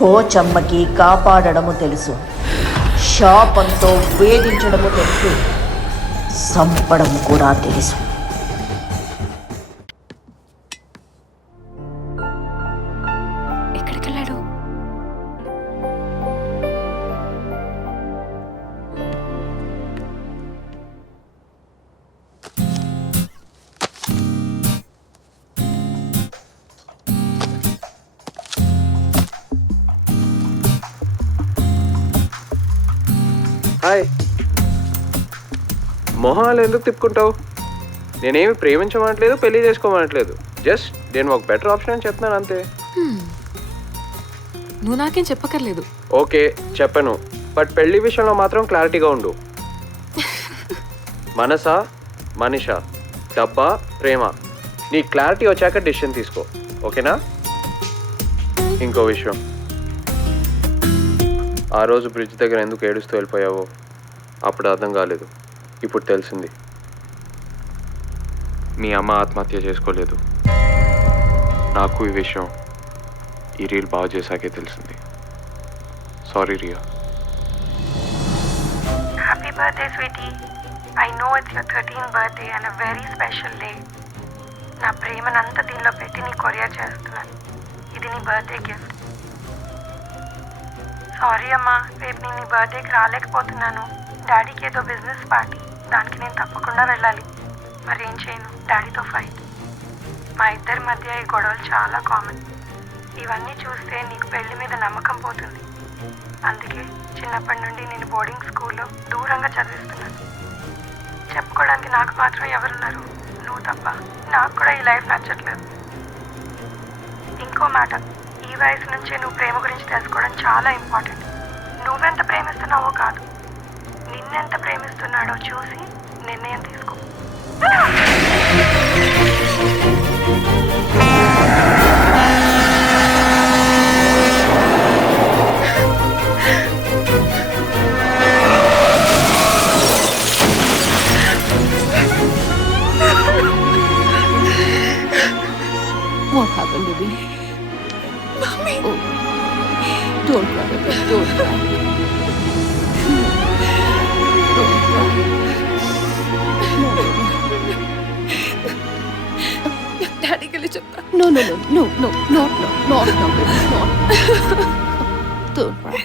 పోచమ్మకి కాపాడడము తెలుసు, శాపంతో వేధించడము తెలుసు, సంపడం కూడా తెలుసు. ఎక్కడికి వెళ్ళాడు? హాయ్, మొహాలు ఎందుకు తిప్పుకుంటావు? నేనేమి ప్రేమించమనట్లేదు, పెళ్లి చేసుకోమనట్లేదు. జస్ట్ నేను ఒక బెటర్ ఆప్షన్ అని చెప్తున్నాను అంతే. నువ్వు నాకేం చెప్పక్కర్లేదు. ఓకే, చెప్పను. బట్ పెళ్లి విషయంలో మాత్రం క్లారిటీగా ఉండు. మనసా, మనిషా, డబ్బా, ప్రేమ, నీ క్లారిటీ వచ్చాక డిసిషన్ తీసుకో. ఓకేనా? ఇంకో విషయం, ఆ రోజు బ్రిడ్జ్ దగ్గర ఎందుకు ఏడుస్తూ వెళ్ళిపోయావో అప్పుడు అర్థం కాలేదు, ఇప్పుడు తెలిసింది. మీ అమ్మ ఆత్మహత్య చేసుకోలేదు. నాకు ఈ విషయం ఈ రీల్ బాగా చేశాకే తెలిసింది. Sorry Riya. Happy birthday, sweetie. I know it's your 13th birthday and a very special day. నా ప్రేమనంతా దీనిలో పెట్టి నీ కొరియర్ చేస్తున్నాను. ఇది నీ బర్త్డే గిఫ్ట్. సారీ అమ్మా, రేపు నేను నీ బర్త్డేకి రాలేకపోతున్నాను. డాడీకి ఏదో బిజినెస్ పార్టీ, దానికి నేను తప్పకుండా వెళ్ళాలి. మరి ఏం చేయను, డాడీతో ఫైట్. మా ఇద్దరి మధ్య ఈ గొడవలు చాలా కామన్. ఇవన్నీ చూస్తే నీకు పెళ్లి మీద నమ్మకం పోతుంది. అందుకే చిన్నప్పటి నుండి నేను బోర్డింగ్ స్కూల్లో దూరంగా చదివిస్తున్నాను. చెప్పుకోవడానికి నాకు మాత్రం ఎవరున్నారు? నువ్వు తప్ప. నాకు కూడా ఈ లైఫ్ నచ్చట్లేదు. ఇంకో మాట, ఈ వయసు నుంచే నువ్వు ప్రేమ గురించి తెలుసుకోవడం చాలా ఇంపార్టెంట్. నువ్వెంత ప్రేమిస్తున్నావో కాదు, నిన్నెంత ప్రేమిస్తున్నాడో చూసి నిర్ణయం తీసుకో. What happened, baby? Mommy. Oh. Don't cry, baby. Don't cry. Don't cry. No, baby. Daddy के लिए चुप. No, baby. No. Don't cry.